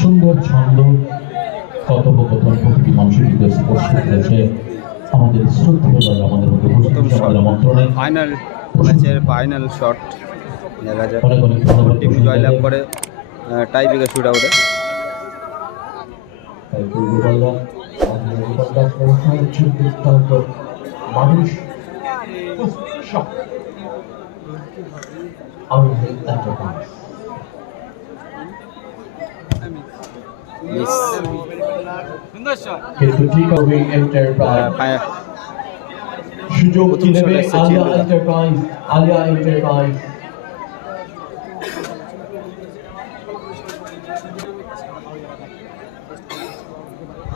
সুন্দর ছন্দ কথোপকথন প্রতিটি মানুষের হৃদয় স্পর্শ করেছে। আমাদের শ্রদ্ধেয় দল আমাদের মধ্যে ফাইনাল ম্যাচের ফাইনাল শট দেখা যাক। টিম জয়লাভ করে টাই ব্রেকার শুট আউটে মানুষ আমি এন্টারপ্রাইজ মিস সুযোগ নেবে Aliya. Enterprise Aliya enterprise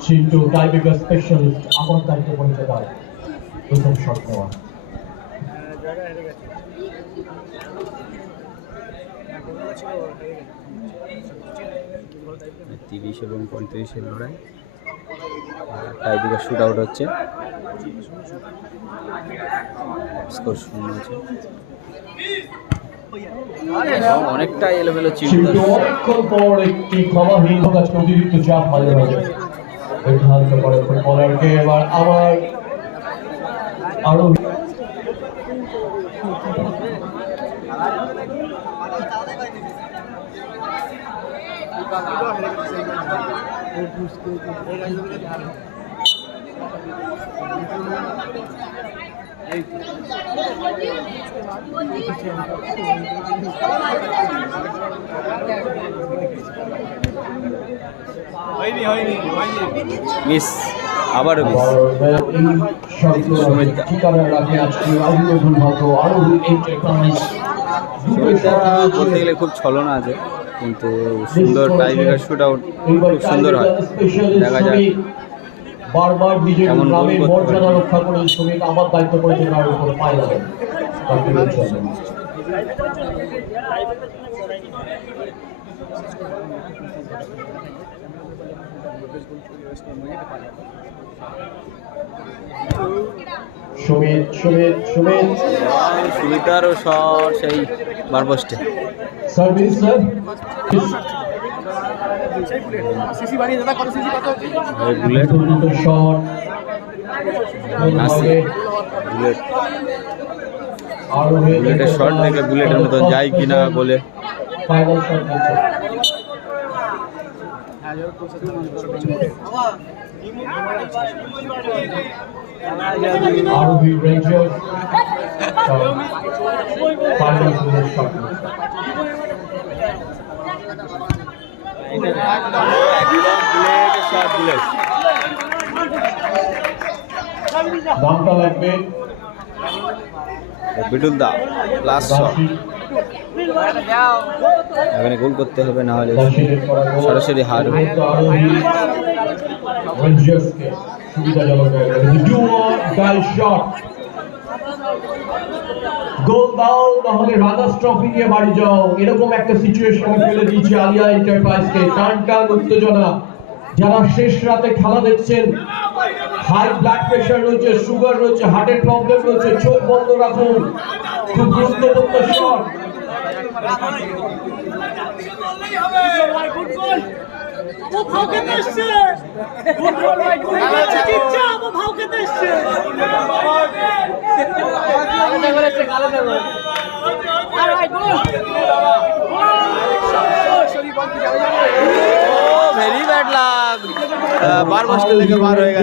Chintu tiebreaker specialist আমার দায়িত্ব পড়েছে তার প্রথম শট নেওয়া তিরিশ এবং পঁয়ত্রিশের লড়াই। টাই ব্রেকার শুট আউট হচ্ছে। স্কোর শূন্য আছে। এলোমেলো একটি আবার মিস আবারও মিস সুমিতা। সুমিতা বলতে গেলে খুব ছলনা আছে কিন্তু সুন্দর টাইম শুট আউট খুব সুন্দর হয়। দেখা যায় বারবার নিজের মর্যাদা রক্ষা করে শ্রমিক আমার দায়িত্ব পড়েছে তার উপর পায় সুমিত সুমিত সেই বারপোস্টে সার্ভিস স্যার বুলেট শট বুলেটের শট দেখে বুলেটের মতন যায় কিনা বলে। ফাইনাল শট রেঞ্জার্স ফাইনাল সুন্দর শট বুলেট শট বুলেট দামটা লাগবে বিটুল দা লাস্ট শট এখানে গোল করতে হবে, না হলে। সরাসরি হার গোল দাও তাহলে রানার্স ট্রফি নিয়ে বাড়ি যাও। এরকম একটা সিচুয়েশনে ফেলে দিয়েছে আলিয়া এন্টারপ্রাইজকে টান টান উত্তেজনা। যারা শেষ রাতে খেলা দেখছেন হাই ব্লাড প্রেশার রয়েছে সুগার রয়েছে হার্টের প্রবলেম রয়েছে চোখ বন্ধ রাখুন খুব গুরুত্বপূর্ণ শট দেশছে ফুটবল बार बार लेकर बाहर होएगा